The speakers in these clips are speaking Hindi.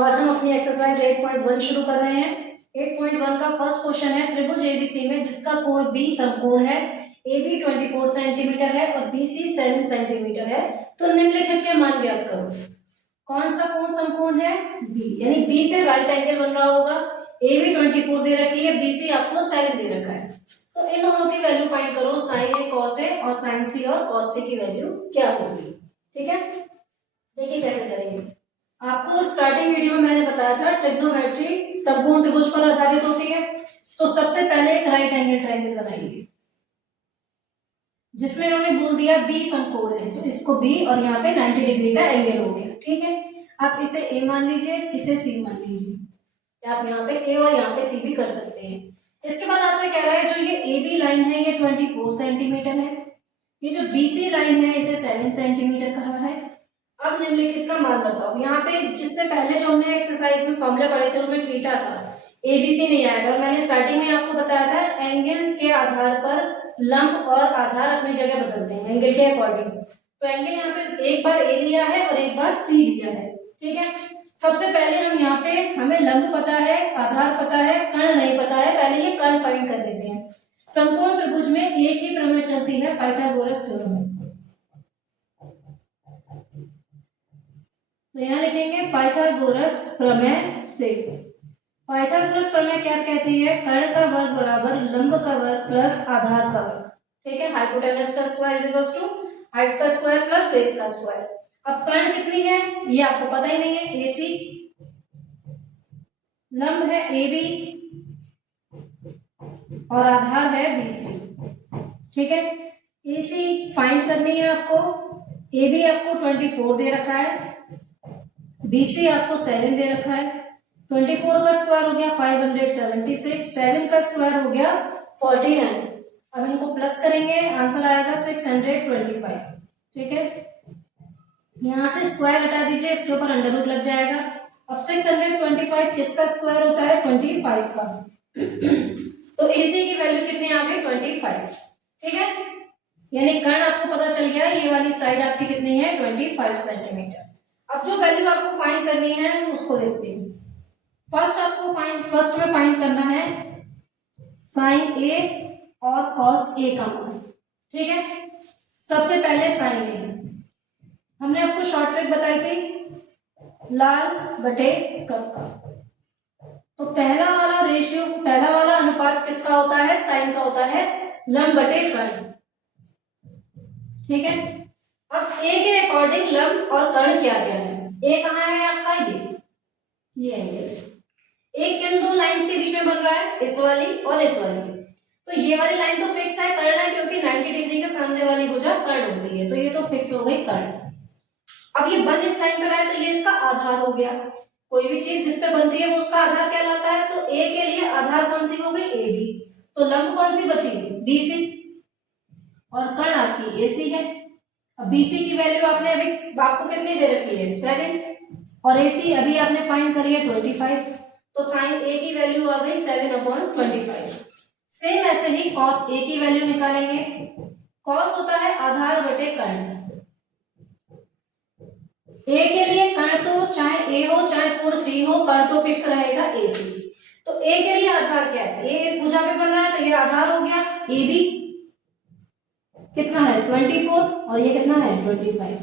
आज हम अपनी एक्सरसाइज 8.1 शुरू कर रहे हैं। 8.1 का फर्स्ट क्वेश्चन है, त्रिभुज एबीसी में जिसका कोण बी समकोण है, AB 24 सेंटीमीटर है और BC 7 सेंटीमीटर है, तो निम्नलिखित के मान ज्ञात करो। कौन सा कोण समकोण है? बी, यानी बी पे राइट एंगल बन रहा होगा। AB 24 दे रखी है, BC आपको 7 दे रखा है, तो इन दोनों की वैल्यू फाइंड करो, साइन ए कॉस ए और साइन सी और कॉस सी की वैल्यू क्या होगी। ठीक है, देखिए कैसे करेंगे। आपको स्टार्टिंग वीडियो में मैंने बताया था ट्रिग्नोमेट्री समकोण त्रिभुज पर आधारित होती है, तो सबसे पहले एक राइट एंगल ट्रायंगल बनाएंगे जिसमें इन्होंने बोल दिया बी समकोण है, तो इसको बी और यहाँ पे 90 डिग्री का एंगल हो गया। ठीक है, आप इसे ए मान लीजिए, इसे सी मान लीजिए, या आप यहाँ पे ए और यहाँ पे सी भी कर सकते हैं। इसके बाद आपसे कह रहा है जो ये ए बी लाइन है ये 24 सेंटीमीटर है, ये जो BC लाइन है इसे 7 सेंटीमीटर कहा है। अब निम्नलिखित का मान बताओ। यहाँ पे जिससे पहले जो हमने एक्सरसाइज में फॉर्मूला पढ़े थे उसमें थीटा था, ABC नहीं आया था, और मैंने स्टार्टिंग में आपको बताया था एंगल के आधार पर लंब और आधार अपनी जगह बदलते हैं एंगल के अकॉर्डिंग। तो एंगल यहाँ पे एक बार A लिया है और एक बार C लिया है। ठीक है, सबसे पहले हम यहाँ पे हमें लंब पता है, आधार पता है, कर्ण नहीं पता है, पहले ये कर्ण फाइंड कर लेते हैं। समकोण त्रिभुज में एक ही प्रमेय चलती है, पाइथागोरस थ्योरम। तो यहाँ लिखेंगे पाइथागोरस प्रमेय से। पाइथागोरस प्रमेय क्या कहती है? कर्ण का वर्ग बराबर लंब का वर्ग प्लस आधार का वर्ग। ठीक है, हाइपोटेनस का square is equals to height का स्क्वायर प्लस बेस का स्क्वायर। अब कर्ण कितनी है ये आपको पता ही नहीं है, AC, लंब है AB और आधार है BC। ठीक है, AC फाइंड करनी है आपको, AB आपको 24 दे रखा है, BC आपको 7 दे रखा है। 24 का स्क्वायर हो गया 576, 7 का स्क्वायर हो गया 49। अब इनको प्लस करेंगे, आंसर आएगा 625। ठीक है, यहां से स्क्वायर हटा दीजिए, इसके ऊपर अंडर रूट लग जाएगा। अब 625 किसका स्क्वायर होता है? 25 का। तो AC की वैल्यू कितनी आ गई? 25। ठीक है, यानी कर्ण आपको पता चल गया, ये वाली साइड आपकी कितनी है? 25 सेंटीमीटर। अब जो वैल्यू आपको फाइंड करनी है उसको देखते हैं। फर्स्ट में फाइंड करना है साइन A और कॉस A का मान। ठीक है, सबसे पहले साइन A, हमने आपको शॉर्ट ट्रिक बताई थी, लाल बटे कप का। तो पहला वाला रेशियो, पहला वाला अनुपात किसका होता है? साइन का होता है, लंब बटे कर्ण। ठीक है, अब A के अकॉर्डिंग लंब और कर्ण क्या क्या है? A कहाँ है आपका? ये एंगल एक किन दो लाइंस के बीच में बन रहा है, इस वाली और इस वाली। तो ये वाली लाइन तो फिक्स है, कर्ण है, क्योंकि 90 डिग्री के सामने वाली भुजा कर्ण होती है, तो ये तो फिक्स हो गई कर्ण। अब ये बन इस लाइन पर है, तो ये इसका आधार हो गया। कोई भी चीज जिस पे बनती है वो उसका आधार कहलाता है, तो A के लिए आधार कौन सी हो गई? AB। तो लंब कौन सी बची? BC, और कर्ण आपकी AC है। अब BC की वैल्यू आपने अभी आपको कितनी दे रखी है? 7, और AC अभी आपने फाइंड करी है 25, तो साइन A की वैल्यू आ गई 7/25। सेम ऐसे ही कॉस A की वैल्यू निकालेंगे। कॉस होता है आधार बटे कर्ण। A के लिए कर्ण तो चाहे A हो चाहे कोण C हो, कर्ण तो फिक्स रहेगा AC। तो A के लिए आधार क्या है? A इस भुजा पे बन रहा है, तो ये आधार हो गया। AB कितना है? 24, और ये कितना है? 25।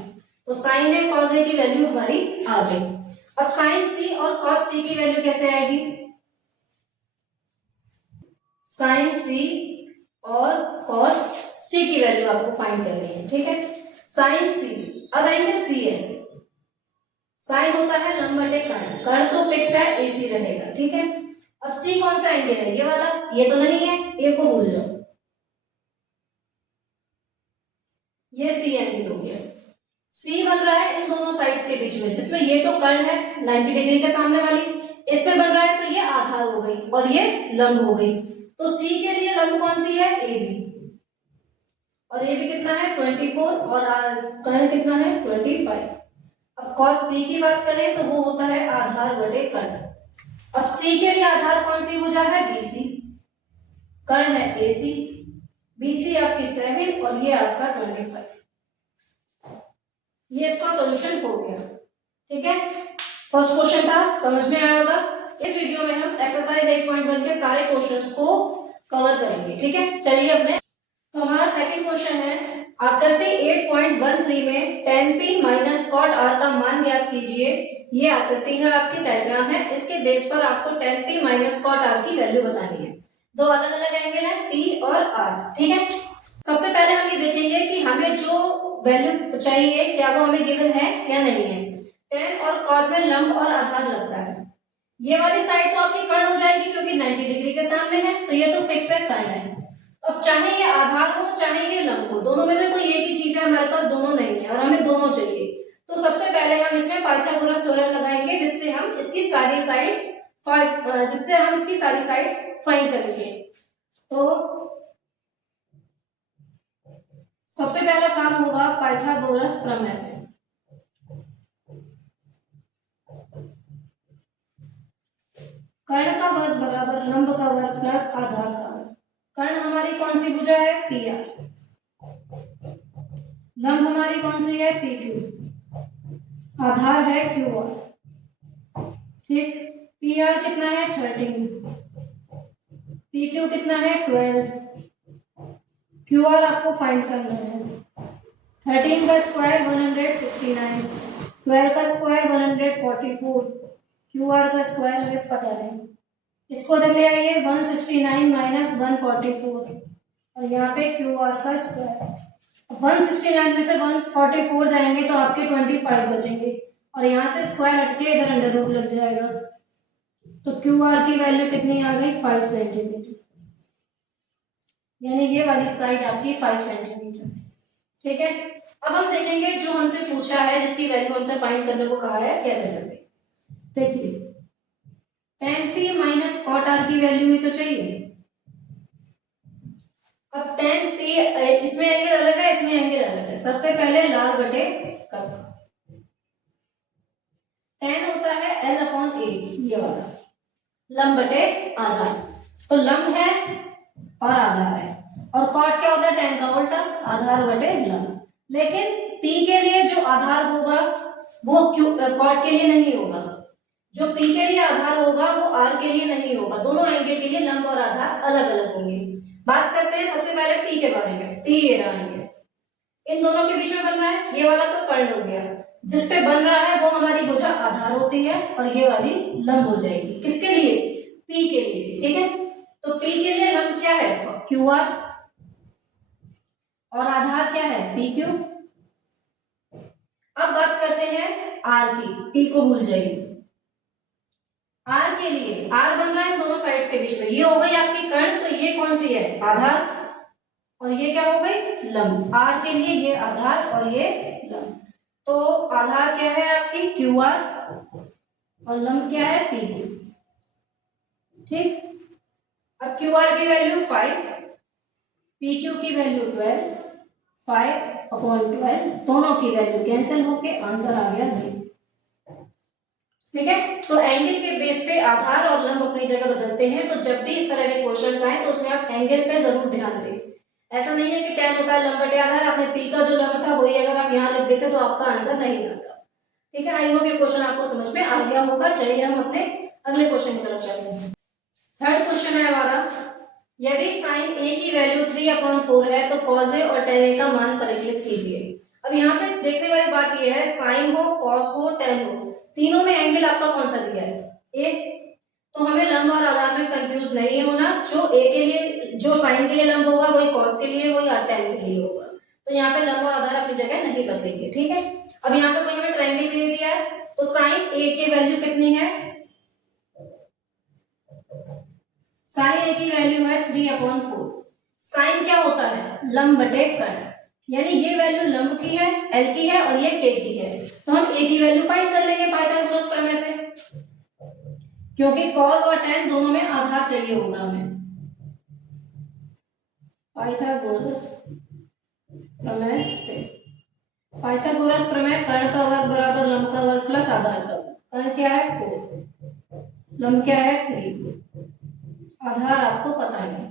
तो साइन A कॉस A की वैल्यू हमारी आ गई। अब साइन C और कॉस C की वैल्यू कैसे आएगी? साइन C और कॉस C की वैल्यू आपको फाइंड करनी है। ठीक है, साइन C, अब एंगल C है, साइन होता है लंब बटे कर्ण, कर्ण तो फिक्स है, AC रहेगा। ठीक है, अब C कौन सा एंगल है? ये वाला, ये तो नहीं है, A को भूल जाओ, ये C एंगल हो गया। C बन रहा है इन दोनों साइड्स के बीच में, जिसमें ये तो कर्ण है 90 डिग्री के सामने वाली, इस पे बन रहा है, तो ये आधार हो गई और ये लंब हो गई। तो C के लिए लंब कौन सी है? AB, और AB कितना है? 24, और कर्ण कितना है? 25। अब cos C की बात करें तो वो होता है आधार बटे कर्ण। अब C के लिए आधार कौन सी भुजा है? BC, कर्ण है AC, BC आपकी 7 और ये आपका 25। ये इसका सॉल्यूशन हो गया। ठीक है, फर्स्ट क्वेश्चन था, समझ में आया होगा। इस वीडियो में हम एक्सरसाइज 8.1 के सारे क्वेश्चंस को कवर करेंगे, ठीक है। चलिए अपने, तो हमारा सेकंड क्वेश्चन है, आकृति 8.13 में tan p minus cot r का मान ज्ञात कीजिए। ये आकृति है, आपकी डायग्राम है, इसके बेस पर आपको tan p minus cot r की वैल्यू बतानी है। दो अलग अलग एंगल है p और r, ठीक है। सबसे पहले हम ये देखेंगे कि हमें जो वैल्यू चाहिए क्या वो हमें गिवन है या नहीं है। tan और cot में लंब और आधार लगता है। ये वाली साइड तो आपकी कर्ण हो जाएगी क्योंकि 90 डिग्री के सामने है, तो ये तो फिक्स है, कर्ण है। अब चाहे ये आधार हो चाहे ये लंब हो, दोनों में से कोई एक ही चीज है, हमारे पास दोनों नहीं है और हमें दोनों चाहिए। तो सबसे पहले हम इसमें पाइथागोरस थ्योरम लगाएंगे, जिससे हम इसकी सारी साइड्स फाइंड करेंगे। तो सबसे पहला काम होगा पाइथागोरस प्रमेय से। कर्ण का वर्ग बराबर लंब का वर्ग प्लस आधार का वर्ग। कर्ण हमारी कौन सी भुजा है, पी आर। लंब हमारी कौन सी है, पी क्यू। आधार है क्यू आर, ठीक। पी आर कितना है, 13। पी क्यू कितना है, 12। क्यू आर आपको फाइंड करना है। 13 का स्क्वायर 169, 12 का स्क्वायर 144, क्यू आर का स्क्वायर हमें पता नहीं। इसको इधर ले आइए, 169 माइनस 144 और यहाँ पे क्यू आर का स्क्वायर। 169 में से 144 जाएंगे तो आपके 25 बचेंगे और यहाँ से स्क्वायर हटके इधर अंडर रूट लग जाएगा। तो क्यू आर की वैल्यू कितनी आ गई, 5 सेंटीमीटर। यानी ये वाली साइड आपकी 5 सेंटीमीटर, ठीक है। अब हम देखेंगे जो हमसे पूछा है, जिसकी वैल्यू हमसे फाइंड करने को कहा है, कैसे करते। देखिए tan p minus cot r की वैल्यू ही तो चाहिए। अब tan p, इसमें एंगल अलग है, इसमें एंगल अलग है। सबसे पहले लाल बटे कर्व। tan होता है l अपॉन a, ये वाला लंब बटे आधार। तो लंब है और आधार है, और cot क्या होता है, tan का उल्टा, आधार बटे लंब। लेकिन p के लिए जो आधार होगा वो cot के लिए नहीं होगा। जो p के लिए आधार होगा वो r के लिए नहीं होगा। दोनों एंगल के लिए लंब और आधार अलग अलग होंगे। बात करते हैं सबसे पहले p के बारे में। p ये रहा है, इन दोनों के बीच में बन रहा है, ये वाला तो कर्ण हो गया। जिस पे बन रहा है वो हमारी भुजा आधार होती है और ये वाली लंब हो जाएगी। किसके लिए, p के लिए, ठीक है। तो p के लिए लंब क्या है, क्यू आर, और आधार क्या है, पी क्यू। अब बात करते हैं r की, p को भूल जाइए। r के लिए, r बन रहा है दोनों साइड्स के बीच में, ये हो गई आपकी कर्ण, तो ये कौन सी है, आधार, और ये क्या हो गई, लंब। r के लिए ये आधार और ये लंब। तो आधार क्या है आपकी, क्यू आर, और लंब क्या है, पी क्यू, ठीक। अब क्यू आर की वैल्यू 5, पी क्यू की वैल्यू 12, 5/12, दोनों की वैल्यू कैंसिल होके आंसर आ गया 0, ठीक है। तो एंगल के बेस पे आधार और लंब अपनी जगह बदलते हैं। तो जब भी इस तरह के क्वेश्चंस आए तो उसमें आप एंगल पे जरूर ध्यान दें। ऐसा नहीं है कि tan होता है लंब बटे आधार, आपने p का जो लंब था वही अगर आप यहाँ लिख देते तो आपका आंसर नहीं आता, ठीक है। आई होप ये क्वेश्चन आपको समझ में आ गया होगा। चलिए हम अपने अगले क्वेश्चन की तरफ चलते हैं। थर्ड क्वेश्चन है हमारा, यदि sin a की वैल्यू 3/4 है तो cos a और tan a का मान परिकलित कीजिए। अब यहाँ पे देखने वाली बात यह है, sin हो, cos हो, tan हो, तीनों में एंगल आपका कौन सा दिया है, a। तो हमें लंब और आधार में कंफ्यूज नहीं होना। जो a के लिए, जो sin के लिए लंब होगा वही cos के लिए, वही tan के लिए होगा। तो यहाँ पे लंब और आधार अपनी जगह नहीं बदलेंगे, ठीक है। अब यहाँ पे कोई हमें ट्रायंगल भी नहीं दिया है, तो sin a की वैल्यू कितनी है, sin a की वैल्यू है 3/4। sin क्या होता है, लंब बटे कर्ण, यानी ये वैल्यू लंब की है, l की है, और ये k की है। तो हम a की वैल्यू फाइंड कर लेंगे पाइथागोरस प्रमेय से, क्योंकि cos और tan दोनों में आधार चाहिए होगा हमें। पाइथागोरस प्रमेय से, पाइथागोरस प्रमेय, कर्ण का वर्ग बराबर लंब का वर्ग प्लस आधार का वर्ग। कर्ण क्या है 4, लंब क्या है 3, आधार आपको पता है।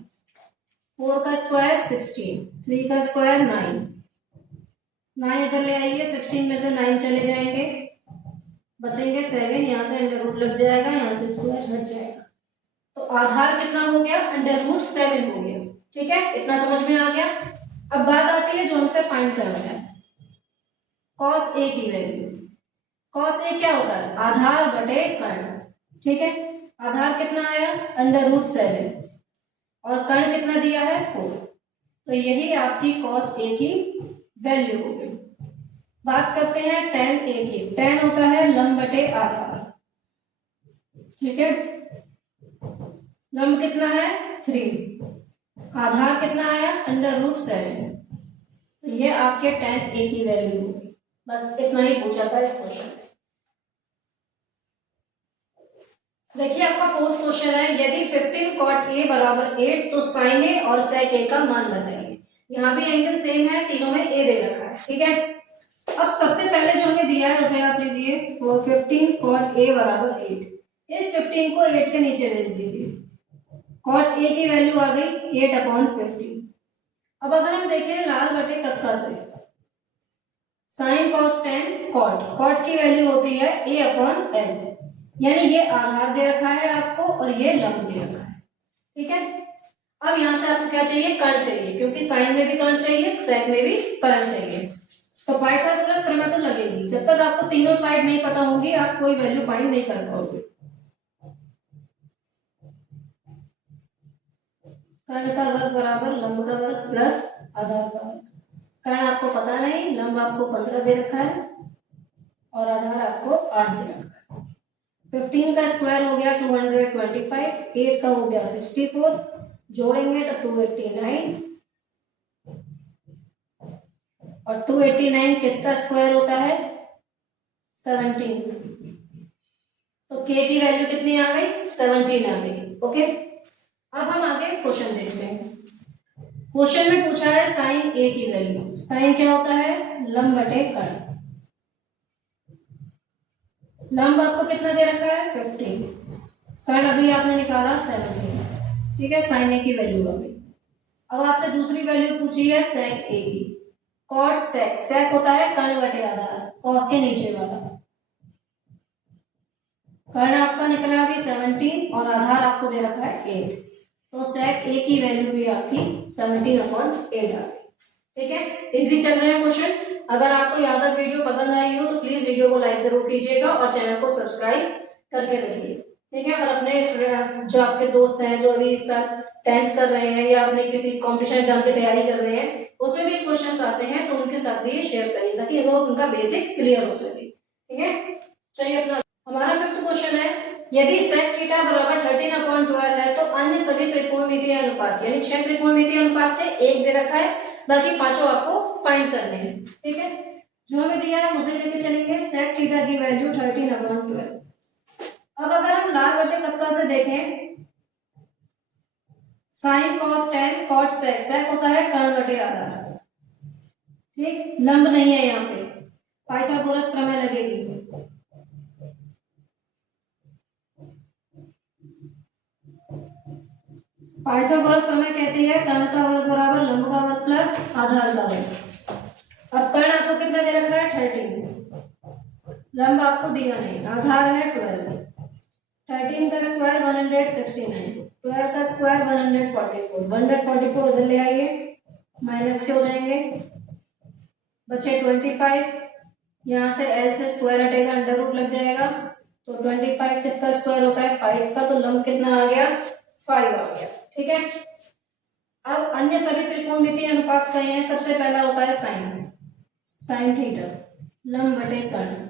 4 का स्क्वायर 16, 3 का स्क्वायर 9, 9 इधर ले आइए, 16 में से 9 चले जाएंगे, बचेंगे 7, यहाँ से अंडर रूट लग जाएगा, यहाँ से स्क्वायर हट जाएगा, तो आधार कितना हो गया, अंडर रूट 7 हो गया। ठीक है, इतना समझ में आ गया। अब बात आती है जो हमसे फाइंड करना है, कॉस ए की वैल्यू। कॉस ए क्या होता है, आधार बटे कर्ण। ठीक है, आधार कितना आया, अंडर रूट 7, और कर्ण कितना दिया है, 4, तो यही आपकी कॉस ए की वैल्यू हो गई। बात करते हैं tan ए की। tan होता है लंब बटे आधार। ठीक है, लंब कितना है, 3, आधार कितना आया, अंडर रूट 7, तो ये आपके tan ए की वैल्यू होगी। बस इतना ही पूछा था इस क्वेश्चन में। देखिए आपका फोर्थ क्वेश्चन है, यदि 15 cot a बराबर 8 तो sin a और sec a का मान बताइए। यहाँ भी एंगल सेम है, तीनों में a दे रखा है। ठीक है, अब सबसे पहले जो हमें दिया है उसे आप लीजिए, 15 cot a बराबर 8, इस 15 को 8 के नीचे भेज दीजिए, cot a की वैल्यू आ गई 8/15। अब अगर हम देखें लाल बटे कक्का से, sin cos tan cot की वैल्यू होती है a/l, यानी ये आधार दे रखा है आपको और ये लंब दे रखा है। ठीक है, अब यहां से आपको क्या चाहिए, कर्ण चाहिए, क्योंकि साइन में भी कर्ण चाहिए, सेक में भी कर्ण चाहिए, तो पाइथागोरस प्रमेय तो लगेगी। जब तक आपको तीनों साइड नहीं पता होंगी आप कोई वैल्यू फाइंड नहीं कर पाओगे। कर्ण का वर्ग बराबर लंब का वर्ग प्लस आधार का वर्ग। कर्ण आपको पता नहीं, लंब आपको 15 दे रखा है और आधार आपको 8 दे रखा है। 15 का स्क्वायर हो गया 225, 8 का हो गया 64, जोड़ेंगे तो 289, और 289 किसका स्क्वायर होता है, 17, तो k की वैल्यू कितनी आ गई, 17 आ गई। ओके, अब हम आगे क्वेश्चन देखते हैं। क्वेश्चन में पूछा है साइन a की वैल्यू। साइन क्या होता है, लंब बटे कर्ण। लंब आपको कितना दे रखा है, 15, कर्ण अभी आपने निकाला 17। ठीक है, साइन ए की वैल्यू आ गई। अब आपसे दूसरी वैल्यू पूछी है सेक ए की। कॉट सेक, सेक होता है कर्ण बटे आधार, कॉस के नीचे वाला। कर्ण आपका निकला अभी 17 और आधार आपको दे रखा है 8, तो सेक ए की वैल्यू भी आपकी 17/8 आ गई। ठीक है, इजी चल रहे हैं क्वेश्चन। अगर आपको यहाँ तक वीडियो पसंद आई हो तो प्लीज वीडियो को लाइक जरूर कीजिएगा और चैनल को सब्सक्राइब करके रखिए। ठीक है, और अपने जो आपके दोस्त हैं जो अभी इस साल 10th कर रहे हैं या अपने किसी कॉम्पिटिशन एग्जाम की तैयारी कर रहे हैं, उसमें भी क्वेश्चंस आते हैं तो उनके साथ भी ये शेयर करिए ताकि वो उनका बेसिक क्लियर हो सके। ठीक है, चलिए अपना हमारा फिफ्थ क्वेश्चन है, यदि sec थीटा बराबर 13/12 है तो अन्य सभी त्रिकोणमितीय अनुपात, यानी 6 त्रिकोणमितीय अनुपात थे, एक दे रखा है, बाकी पांचों आपको फाइंड करने हैं। ठीक है, जो हमें दिया है उसे लेके चलेंगे। sec थीटा की वैल्यू 13/12। अब अगर हम लाल बटे कक्का से देखें, sine cos tan cot sec, sec होता है कर्ण बटे आधार। ठीक, लंब नहीं है यहाँ पे, पाइथागोरस प्रमेय लगेगी। पाइथागोरस प्रमेय कहती है कर्ण का वर्ग बराबर लंब का वर्ग प्लस आधार का वर्ग। अब कर्ण आपको कितना दे रखा है, 13, लंब आपको दिया नहीं, आधार है 12, 13 का स्क्वायर 169, 12 का स्क्वायर 144, 144 उधर ले आइए, माइनस के हो जाएंगे, बचे 25, यहाँ से l से स्क्वायर हटेगा, अंडर रूट लग जाएगा, तो 25 किसका स्क्वायर होता है, 5 का, तो लंब कितना आ गया, 5 आ गया। ठीक है, अब अन्य सभी त्रिकोणमितीय अनुपात कहे हैं, सबसे पहला होता है साइन, साइन थीटा लंब बटे कर्ण।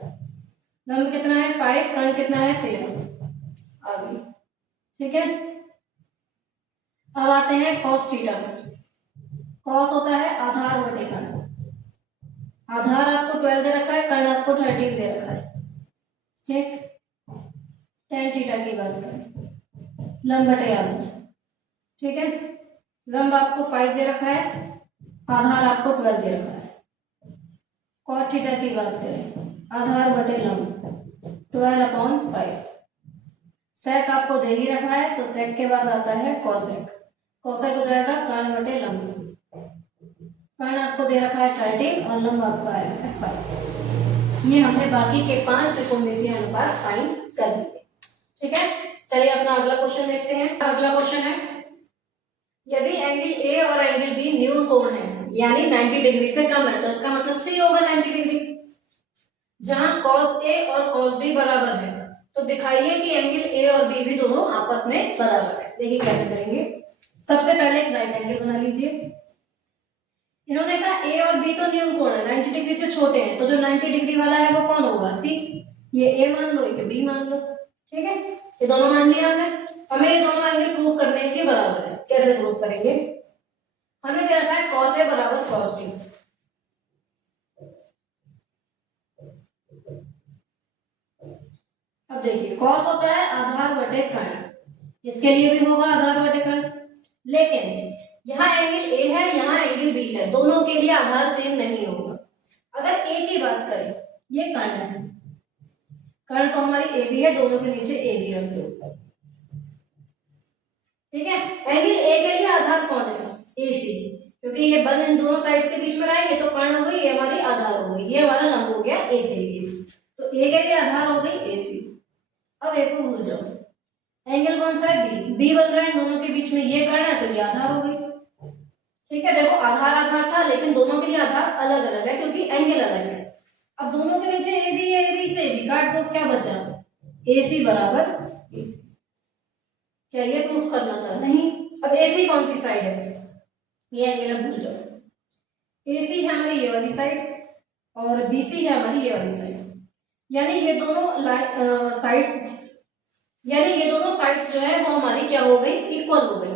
लंब कितना है 5, कर्ण कितना है 13 आ गई। ठीक है, अब आते हैं कॉस थीटा पर। कॉस होता है आधार बटे कर्ण। आधार आपको 12 दे रखा है, कर्ण आपको 13 दे रखा है। ठीक, tan थीटा की बात करें, लंब बटे आधार। ठीक है, लंब आपको 5 दे रखा है, आधार आपको 12 दे रखा है। कॉट थीटा की बात करें, आधार बटे लंब 12/5। सेक आपको दे ही रखा है, तो सेक के बाद आता है कॉसेक, कॉसेक हो जाएगा कर्ण बटे लंब। कर्ण आपको दे रखा है 13 और लंब आपका आएगा 5। ये हमने बाकी के 5 त्रिकोणमितीय अनुपात फाइंड कर लिए। ठीक है, चलिए अपना अगला क्वेश्चन देखते हैं। अगला क्वेश्चन है, यदि एंगल ए और एंगल बी न्यून कोण है यानी 90 डिग्री से कम है, तो इसका मतलब सी होगा 90 डिग्री। जहां cos ए और cos b बराबर है, तो दिखाइए कि एंगल ए और बी भी दोनों आपस में बराबर है। देखिए कैसे करेंगे। सबसे पहले एक राइट एंगल बना लीजिए। इन्होंने कहा ए और बी तो न्यून कोण है, 90 डिग्री से छोटे हैं, तो जो 90 डिग्री वाला है वो कौन होगा? सी। ये ए मान लो, ये बी मान लो। ठीक है, ये दोनों मान लिया हमने। हमें ये दोनों एंगल प्रूव करने हैं कि बराबर है। कैसे प्रूव करेंगे? हमें क्या रखा है? cos ए बराबर cos b। अब देखिए, cos होता है आधार बटे कर्ण, इसके लिए भी होगा आधार बटे कर्ण। लेकिन यहाँ एंगल ए है, यहाँ एंगल बी है, दोनों के लिए आधार सेम नहीं होगा। अगर ए की बात करें, ये कर्ण है, कर्ण तो हमारी ए बी है, दोनों के नीचे ए बी रख दो। ठीक है, एंगल ए के लिए आधार कौन है? ए सी, क्योंकि ये बल इन दोनों साइड्स के बीच में रहा है, ये तो कर्ण हो गई, ये हमारी आधार हो गई, ये हमारा लंब हो गया ए के लिए। तो ए के लिए आधार हो गई ए सी। अब ए को भूल जाओ। एंगल कौन सा है? बी। बी बन रहा है दोनों के बीच में, ये कर्ण है तो ये आधार हो गई। ठीक है, देखो आधार आधार था, लेकिन दोनों के लिए आधार अलग अलग है क्योंकि एंगल अलग है। अब दोनों के नीचे ए बी है, ए बी से ए बी काट दो, क्या बचा? ए सी बराबर ए सी। क्या ये प्रूफ करना था? नहीं। अब ए सी कौन सी साइड है? ये एंगल भूल जाओ। ए सी है हमारी ये वाली साइड और बी सी है हमारी ये वाली साइड, यानी ये दोनों साइड्स जो है वो हमारी क्या हो गई? इक्वल हो गई।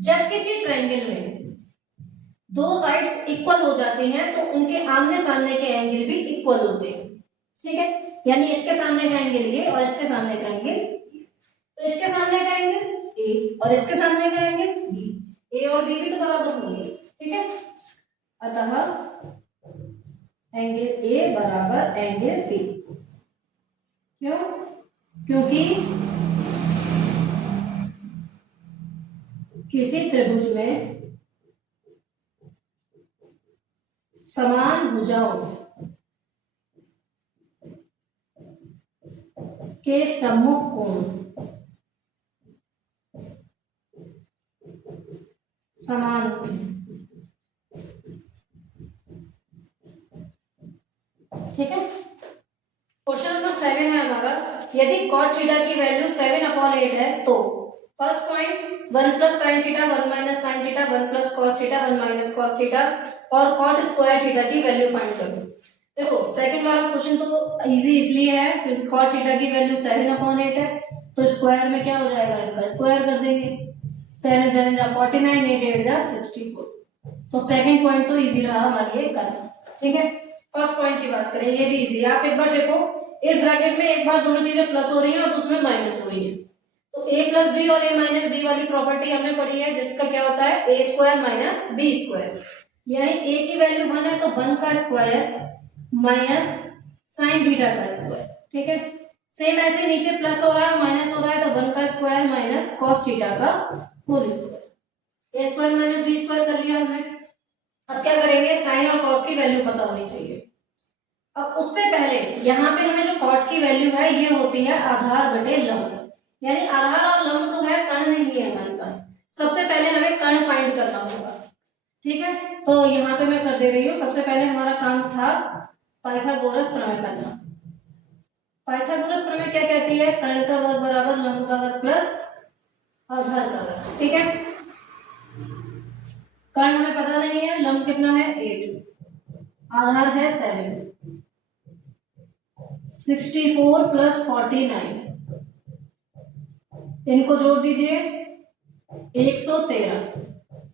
जब किसी ट्रायंगल में दो साइड्स इक्वल हो जाती हैं तो उनके आमने सामने के एंगल भी इक्वल होते हैं। ठीक है, यानी इसके सामने का एंगल ये और इसके सामने का एंगल, तो इसके सामने का एंगल ए और इसके सामने का एंगल बी, ए और बी भी तो बराबर होंगे। ठीक है, अतः एंगल ए बराबर एंगल बी। क्यों? क्योंकि किसी त्रिभुज में समान भुजाओं के सम्मुख कोण समान होते हैं। ठीक है, क्वेश्चन नंबर 7 है हमारा, यदि cot थीटा की वैल्यू 7/8 है तो first point 1 + sin theta 1 - sin theta 1 + cos theta 1 - cos theta और cot स्क्वायर थीटा की वैल्यू फाइंड करो। देखो सेकंड वाला क्वेश्चन तो इजी इसलिए है क्योंकि cot थीटा की वैल्यू 7/8 है, तो स्क्वायर में क्या हो जाएगा? इनका स्क्वायर कर देंगे। 7 × 7 = 49, 8 × 8 = 64। तो सेकंड पॉइंट तो इजी रहा हमारे लिए करना। ठीक है, फर्स्ट पॉइंट की बात करें, ये भी इजी है। आप एक बार देखो, इस ब्रैकेट में एक बार दोनों चीजें प्लस हो रही हैं और उसमें माइनस हो रही है, तो a + b और a - b वाली प्रॉपर्टी हमने पढ़ी है, जिसका क्या होता है? a² - b², यानी a की वैल्यू 1 है तो 1 का स्क्वायर माइनस sin थीटा का स्क्वायर। ठीक है, सेम ऐसे नीचे प्लस हो रहा है माइनस हो रहा है तो 1 का स्क्वायर माइनस cos थीटा का होल स्क्वायर। a² - b² कर लिया हमने। अब क्या करेंगे? साइन और cos की वैल्यू पता होनी चाहिए। अब उससे पहले यहाँ पे हमें जो cot की वैल्यू है ये होती है आधार बटे लंब, यानी आधार और लंब तो है, कर्ण नहीं है हमारे पास। सबसे पहले हमें कर्ण फाइंड करना होगा। ठीक है, तो यहाँ पे मैं कर दे रही हूँ। सबसे पहले हमारा काम था पाइथागोरस प्रमेय करना। पाइथागोरस प्रमेय क्या कहती है? कर्ण का वर्ग बराबर लंब का वर्ग प्लस आधार का वर्ग। ठीक है, कर्ण हमें पता नहीं है, लंब कितना है? 8, आधार है 7, 64 + 49, इनको जोड़ दीजिए 113।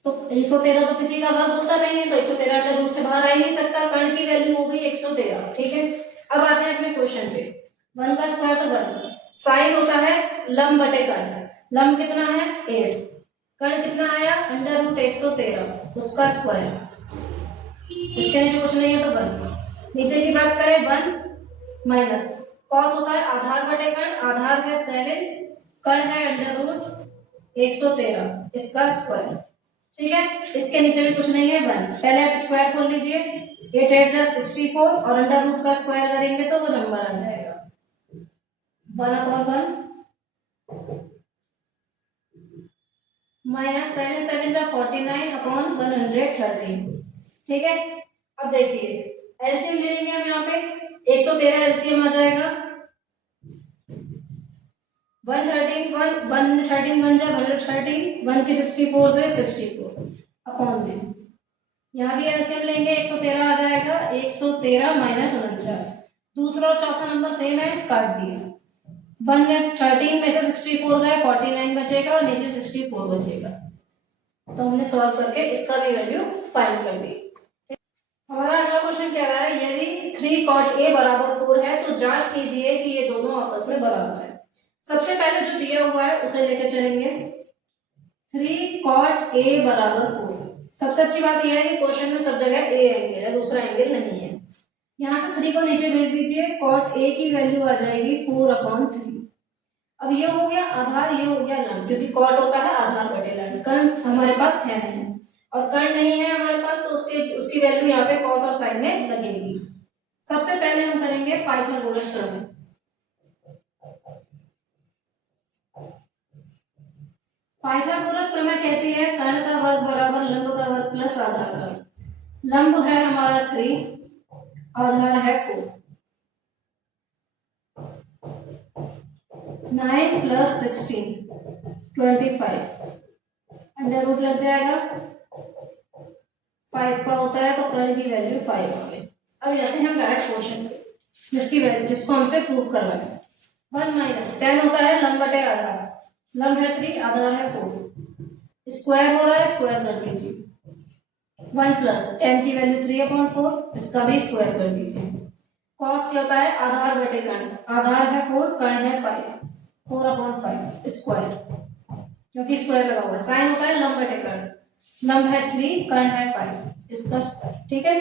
तो 113 तो किसी का वर्ग होता नहीं है, तो 113 के रूट से बाहर आ ही नहीं सकता। कर्ण की वैल्यू हो गई 113। ठीक है, अब आते हैं अपने क्वेश्चन पे। 1 का स्क्वायर तो 1, साइन होता है लंब बटे कर्ण, लंब कितना है? 8, कर्ण कितना आया? √113, उसका स्क्वायर, इसके नीचे कुछ नहीं है तो 1। नीचे की बात करें 1 माइनस cos होता है आधार बटे कर्ण, आधार है 7, कर्ण है √113, इसका स्क्वायर। ठीक है, इसके नीचे भी कुछ नहीं है 1। पहले आप स्क्वायर खोल लीजिए, 8 8 जा 64 और अंडर रूट का स्क्वायर करेंगे तो वो नंबर आ जाएगा 1/1 माइनस 7 7 जा 49/113। ठीक है, अब देखिए एलसीएम ले लेंगे हम यहाँ पे 113 एलसीएम आ जाएगा 113 1 जा 113 1 की 64 से 64 अपॉन में यहाँ भी एलसीएम लेंगे 113 आ जाएगा 113 माइनस 49। दूसरा और चौथा नंबर सेम है, काट दिया 113 में से 64 गए 49 बचेगा और नीचे 64 बचेगा। तो हमने सॉल्व करके इसका भी वैल्यू फाइंड कर दी। हमारा अगला क्वेश्चन कह रहा है यदि 3 cot a बराबर 4 है तो जांच कीजिए कि ये दोनों आपस में बराबर है। सबसे पहले जो दिया हुआ है उसे लेकर चलेंगे 3 cot a बराबर 4। सबसे अच्छी बात यह है कि क्वेश्चन में सब जगह ए एंगल है, दूसरा एंगल नहीं है। यहाँ से 3 को नीचे भेज दीजिए, cot a की वैल्यू आ जाएगी 4/3। अब ये हो गया आधार, ये हो गया लंब, क्योंकि cot होता है आधार बटे लंब। कर्ण हमारे पास है नहीं और कर्ण नहीं है हमारे पास, तो उसकी वैल्यू यहाँ पे cos और sin में लगेगी। सबसे पहले हम करेंगे पाइथागोरस प्रमेय। पाइथागोरस प्रमेय कहती है कर्ण का वर्ग बराबर लंब का वर्ग प्लस आधार का। लंब है हमारा 3, आधार है 4। 9 + 16 25 अंडर रूट लग जाएगा 5 का होता है, तो कर्ण की वैल्यू 5 आ गई। अब जाते हैं हम डायरेक्ट क्वेश्चन पे जिसकी वैल्यू जिसको हमसे प्रूव करवाए। 1 - 10 होता है लंब बटे आधार। लंब है 3, आधार है 4, स्क्वायर हो रहा है, स्क्वायर कर दीजिए। 1 + 10 की वैल्यू 3/4, इसका भी स्क्वायर कर दीजिए। cos क्या होता है आधार बटे कर्ण, आधार है 4, कर्ण है 5, 4/5 स्क्वायर, क्योंकि स्क्वायर लगा हुआ है। sin होता है लंब बटे कर्ण, लंब है 3, कर्ण है 5, इसका स्क्वायर। ठीक है,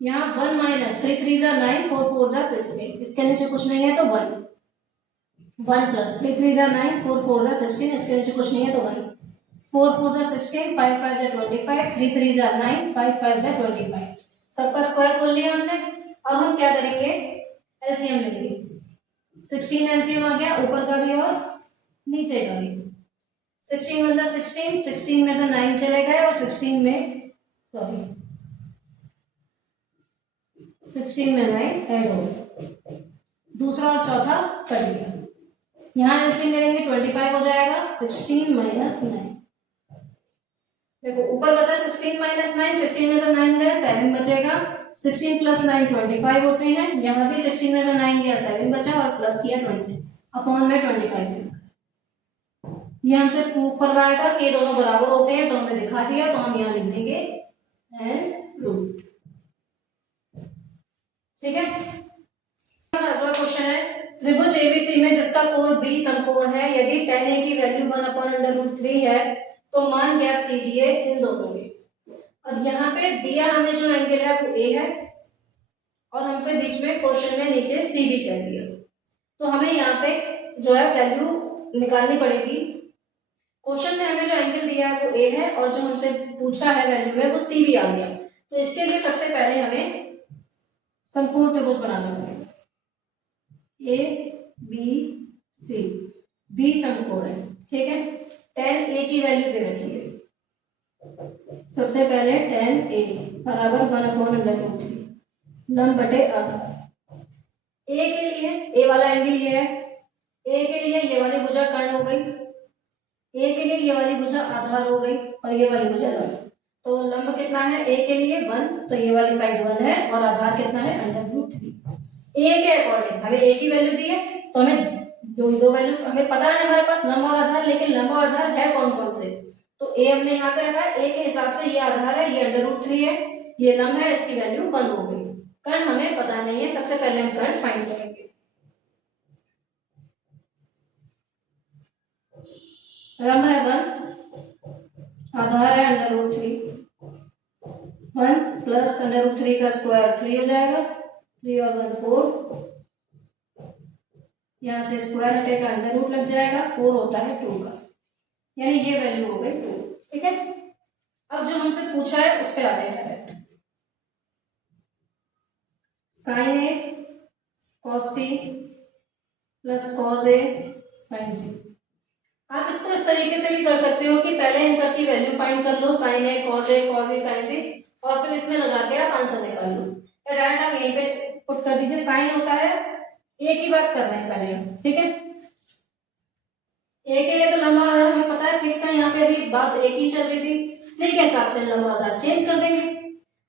यहाँ 1 - 3 3 जा 9 4 4 जा 16, इसके नीचे कुछ नहीं है तो 1 1 + 3 3 जा 9 4 4 जा 16, इसके नीचे कुछ नहीं है तो 1 4 4 जा 16 5 5 जा 25 3 3 जा 9 5 5 जा 25, सबका स्क्वायर खोल लिया हमने। अब हम क्या करेंगे एलसीएम लेंगे। 16 एलसीएम आ गया, ऊपर का भी और नीचे का भी। 16 × 16 16 में से 9 चले गए और 16 में 9 ऐड हो गए, दूसरा और चौथा कर दिया। यहाँ एलसीएम लेंगे 25 हो जाएगा 16 - 9। देखो ऊपर बचा 16 - 9, 16 में से 9 गए 7 बचेगा, 16 + 9 25 होते हैं। यहाँ भी 16 में से 9 गया 7 बचा और प्लस किया 20 अपॉन में 25। ये हमसे प्रूफ करवाया था कि ये दोनों बराबर होते हैं, तो हमने दिखा दिया, तो हम यहाँ लिख देंगे हेंस प्रूव्ड। ठीक है, अगला क्वेश्चन है त्रिभुज एबीसी में जिसका कोण बी समकोण है, यदि tan a की वैल्यू 1/√3 है तो मान ज्ञात कीजिए इन दोनों के। अब यहाँ पे दिया हमें जो एंगल है वो ए है और हमसे बीच में क्वेश्चन में नीचे सी भी कह दिया, तो हमें यहाँ पे जो है वैल्यू निकालनी पड़ेगी। क्वेश्चन में हमें जो एंगल दिया है वो ए है और जो हमसे पूछा है वैल्यू में वो सी भी आ गया, तो इसके लिए सबसे पहले हमें समकोण त्रिभुज बनाना पड़ेगा। ए बी सी, बी समकोण है। ठीक है, tan a की वैल्यू दे रखी है। सबसे पहले tan a बराबर 1/√3 लंब बटे आधार। ए के लिए ए वाला एंगल ये है, ए के लिए ये वाली भुजा कर्ण हो गई, ए के लिए ये वाली भुजा आधार हो गई और ये वाली भुजा लंब। तो लंब कितना है ए के लिए 1, तो ये वाली साइड 1 है और आधार कितना है √3। ए के अकॉर्डिंग हमें ए की वैल्यू दी है, तो हमें दो वैल्यू हमें पता है हमारे पास लंब और आधार, लेकिन लंब और आधार है कौन कौन से, तो ए हमने यहाँ पे रखा है। ए के हिसाब से ये आधार है, ये √3 है, ये लंब है, इसकी वैल्यू 1 हो गई। कर्ण हमें पता नहीं है, सबसे पहले हम कर्ण फाइंड करेंगे। लंब है 1, आधार है √3, 1 + √3 का स्क्वायर 3 हो जाएगा, 3 और 1 4, यहाँ से स्क्वायर हटेगा अंडर रूट लग जाएगा, 4 होता है 2 का, यानी ये वैल्यू हो गई 2। ठीक है, अब जो हमसे पूछा है उस पे आते हैं direct. Sign A cos C plus cos A sine सी। आप इसको इस तरीके से भी कर सकते हो कि पहले इन सब की वैल्यू फाइंड कर लो, साइन ए कॉस सी साइन सी, और फिर इसमें लगा के आप आंसर निकाल लो, या डायरेक्ट आप यहीं पे पुट कर दीजिए। साइन होता है, ए की बात कर रहे हैं पहले हम, ठीक है। ए के लिए तो लंबा आधार हमें पता है फिक्स है, यहाँ पे अभी बात एक ही चल रही थी, सी के हिसाब से लंबा आधार चेंज कर देंगे।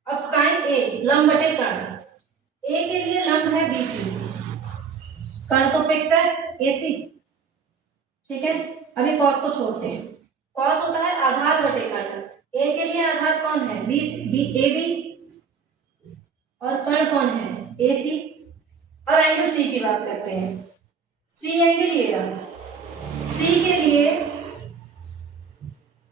अब साइन ए लंब बटे कर्ण, ए के लिए लंब है बीसी, कर्ण तो फिक्स है एसी, ठीक है। अभी कॉस को छोड़ते हैं, कॉस होता है आधार बटे कर्ण, ए के लिए आधार कौन है बी ए बी, और कर्ण कौन है ए सी। अब एंगल सी की बात करते हैं, सी एंगल ये रहा, सी के लिए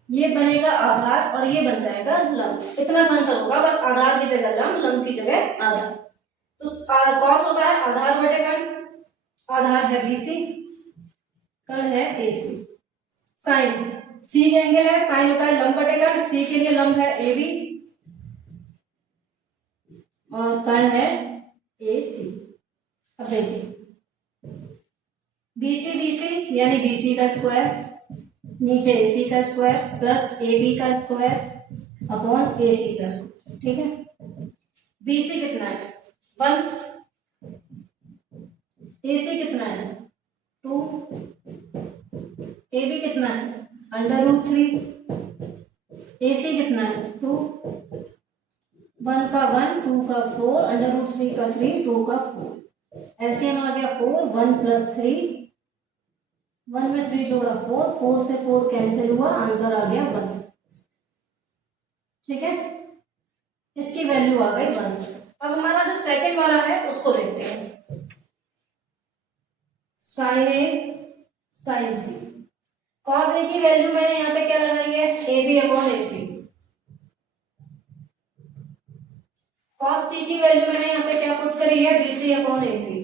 ये बनेगा आधार और ये बन जाएगा लंब, इतना सा अंतर होगा, बस आधार की जगह लंब, लंब की जगह आधार। तो कॉस होता है आधार बटे कर्ण, आधार है बीसी, कर्ण है एसी। साइन सी के एंगल है, साइन होता है लंब बटे कर्ण, सी के लिए लंब है ए बी और कर्ण है ए सी। अब देखिए बीसी बीसी यानी बीसी का स्क्वायर, नीचे एसी का स्क्वायर प्लस ए बी का स्क्वायर अपॉन ए सी का स्क्वायर, ठीक है। बीसी कितना है 1, एसी कितना है 2, ए बी कितना है √3, एसी कितना है 2, 1 का 1, 2 का 4, √3 का 3, 2 का 4, एलसीएम आ गया 4, 1 + 3, 1 में 3 जोड़ा 4, 4 से 4 कैंसिल हुआ, आंसर आ गया 1, ठीक है। इसकी वैल्यू आ गई 1। अब हमारा जो सेकंड वाला है उसको देखते हैं, sine A sine C. Cos A की वैल्यू मैंने यहाँ पे क्या लगाई है A B upon A C, cos C की वैल्यू मैंने यहाँ पे क्या पुट करी है B C upon A C,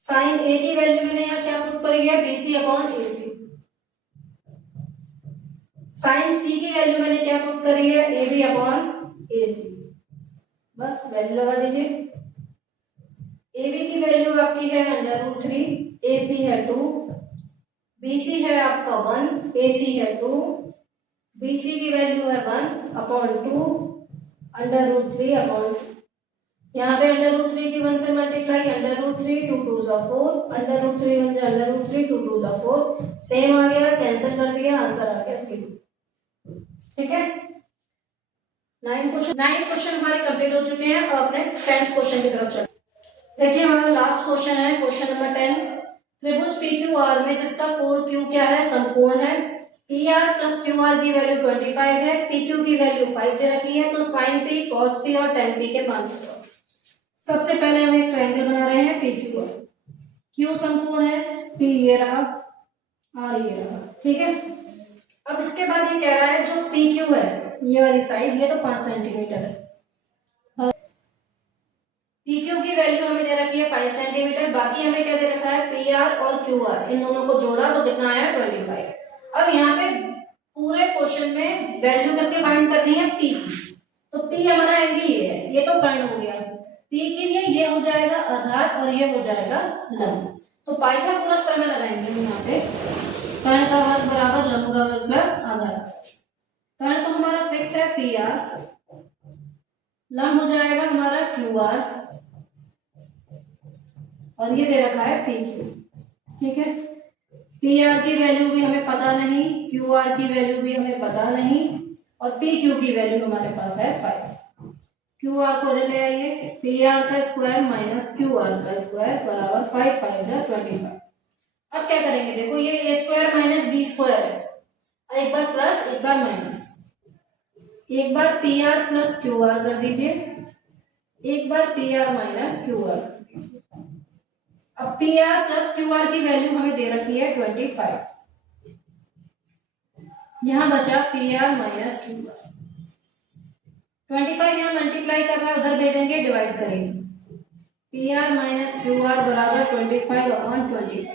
sine A की वैल्यू मैंने यहाँ क्या पुट करी है B C upon A C, sine C की वैल्यू मैंने क्या पुट करी है ए बी अपॉन ए सी, बस वैल्यू लगा दीजिए। ए बी की वैल्यू आपकी है √3, ए सी है 2, बी सी है आपका 1, ए सी है 2, बी सी की वैल्यू है 1 अपॉन 2 √3 अपॉन 2, यहाँ पे √3 की 1 से मल्टीप्लाई, √3 2 2 जा 4, √3 1 जा √3 2 2 जा 4, सेम आ गया, कैंसिल कर दिया, आंसर आ गया सी, ठीक है। 9 क्वेश्चन हमारे कंप्लीट हो चुके हैं। अब अपने 10th क्वेश्चन की तरफ चलते हैं। देखिए हमारा लास्ट क्वेश्चन है क्वेश्चन नंबर 10, त्रिभुज PQR में जिसका कोण Q क्या है समकोण है, PR प्लस QR की वैल्यू 25 है, PQ की वैल्यू 5 दे रखी है, तो sin P cos P और tan P के मान बताओ। सबसे पहले हम एक ट्रायंगल बना रहे हैं PQR, Q समकोण है, P ये रहा, R ये रहा, ठीक है। अब इसके बाद ये कह रहा है जो PQ है ये वाली साइड, ये तो 5 सेंटीमीटर है, PQ की वैल्यू हमें दे रखी है 5 सेंटीमीटर, बाकी हमें क्या दे रखा है PR और QR, इन दोनों को जोड़ा तो कितना आया 25। अब यहाँ पे पूरे क्वेश्चन में वैल्यू किसके फाइंड करनी है P, तो P हमारा एंगल ये है, ये तो कर्ण हो गया, P के लिए ये हो जाएगा आधार और ये हो जाएगा लंब, तो पाइथागोरस प्रमेय लगाएंगे हम यहाँ पे, कर्ण का वर्ग बराबर लंब का वर्ग प्लस आधार। कर्ण तो हमारा फिक्स है PR, लंब हो जाएगा हमारा QR और ये दे रखा है PQ, ठीक है। PR की वैल्यू भी हमें पता नहीं, QR की वैल्यू भी हमें पता नहीं, और PQ की वैल्यू हमारे पास है 5। QR को इधर ले आइए, PR का स्क्वायर माइनस QR का स्क्वायर बराबर 5 5 जा 25। अब क्या करेंगे, देखो ये a square minus b square है, एक बार प्लस एक बार माइनस, एक बार PR प्लस QR कर दीजिए, एक बार PR माइनस QR कर दीजिए। अब PR प्लस QR की वैल्यू हमें दे रखी है 25, यहां बचा PR माइनस QR, 25 यहाँ मल्टीप्लाई कर रहा है, उधर भेजेंगे डिवाइड करेंगे, PR माइनस QR बराबर 25 अपॉन 25,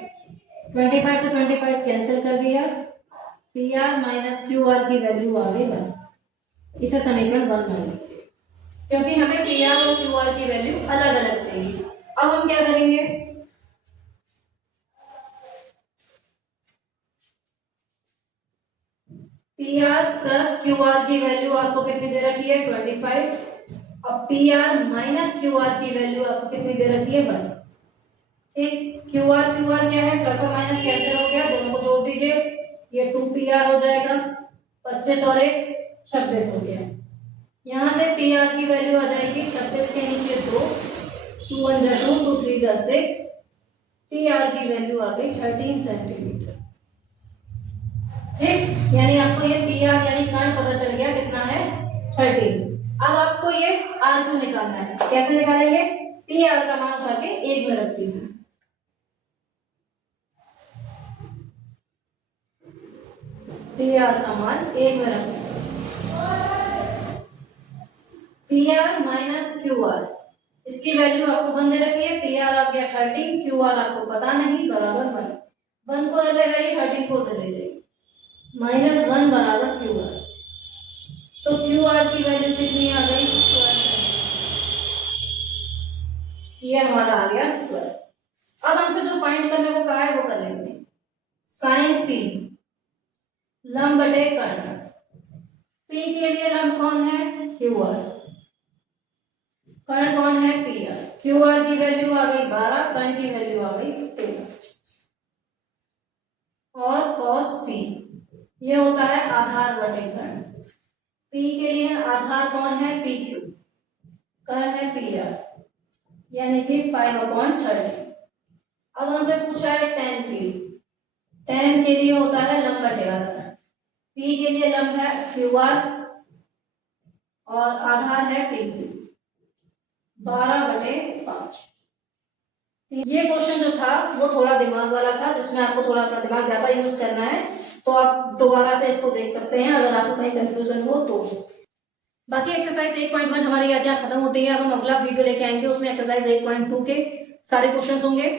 25 से 25 कैंसिल कर दिया, PR माइनस QR की वैल्यू आ गई 1, इसे समीकरण 1 मान लीजिए। क्योंकि हमें पी आर और क्यू आर की वैल्यू अलग अलग चाहिए। अब हम क्या करेंगे, P R plus Q R की वैल्यू आपको कितनी दे रखी है 25। अब P R minus Q R की वैल्यू आपको कितनी दे रखी है 1। ठीक, क्यू आर क्या है, प्लस और माइनस कैंसिल हो गया, दोनों को जोड़ दीजिए, ये 2 पी आर हो जाएगा, 25 और 1 26 हो गया। यहाँ से पी आर की वैल्यू आ जाएगी 26 के नीचे 2, 2 1 जा 2, 2 3 जा 6, पी आर की वैल्यू आ गई 13 सेंटीमीटर। ठीक, यानी आपको ये पी आर यानी कर्ण पता चल गया कितना है 13। अब आपको ये आर क्यू निकालना है, कैसे निकालेंगे, पी आर का मान उठा के 1 में रख दीजिए, पी आर का मान 1 में रख, P R minus Q R, इसकी वैल्यू आपको 1 दे रखी है, पी आर आ गया 13, क्यू आर आपको पता नहीं, बराबर 1, 1 को उधर ले जाइए, 13 को उधर ले जाइए, -1 बराबर क्यू आर। तो क्यू आर की वैल्यू कितनी आ गई, ये हमारा आ गया 12। अब हमसे जो फाइंड करने को कहा है वो कर लेंगे, साइन पी लंब बटे कर्ण, पी के लिए लंब कौन है क्यू आर, कर्ण कौन है पी आर, क्यू आर की वैल्यू आ गई 12, कर्ण की वैल्यू आ गई 13, और कॉस पी ये होता है आधार बटे कर्ण, पी के लिए आधार कौन है पी क्यू, कर्ण है पी आर, यानी कि 5/30। अब हमसे पूछा है tan पी, tan के लिए होता है लंब बटे आधार, पी के लिए लंब है क्यू आर और आधार है पी क्यू, 12/5। ये क्वेश्चन जो था वो थोड़ा दिमाग वाला था, जिसमें आपको थोड़ा अपना दिमाग ज्यादा यूज करना है, तो आप दोबारा से इसको देख सकते हैं अगर आपको कहीं कंफ्यूजन हो तो। बाकी एक्सरसाइज 8.1 हमारी आज यहाँ खत्म होती है, अब हम अगला वीडियो लेके आएंगे, उसमें एक्सरसाइज 8.2 के सारे क्वेश्चंस होंगे।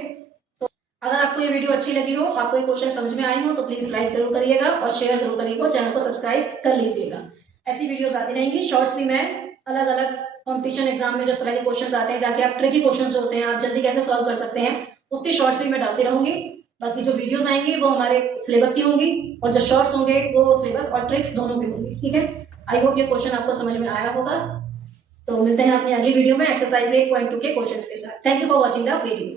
तो अगर आपको ये वीडियो अच्छी लगी हो, आपको ये क्वेश्चन समझ में आए हो, तो प्लीज लाइक जरूर करिएगा और शेयर जरूर करिएगा, चैनल को सब्सक्राइब कर लीजिएगा। ऐसी वीडियोस आती रहेंगी। शॉर्ट्स भी मैं अलग अलग कॉम्पिटिशन एग्जाम में जिस तरह के क्वेश्चन आते हैं, जाके आप ट्रिकी क्वेश्चन जो होते हैं आप जल्दी कैसे सॉल्व कर सकते हैं, उसकी शॉर्ट्स भी मैं डालती रहूंगी। बाकी जो वीडियोस आएंगी वो हमारे सिलेबस की होंगी, और जो शॉर्ट्स होंगे वो सिलेबस और ट्रिक्स दोनों की होंगी। ठीक है, आई होप ये क्वेश्चन आपको समझ में आया होगा। तो मिलते हैं अपनी अगली वीडियो में एक्सरसाइज 8.2 के क्वेश्चंस के साथ। Thank you for watching the video.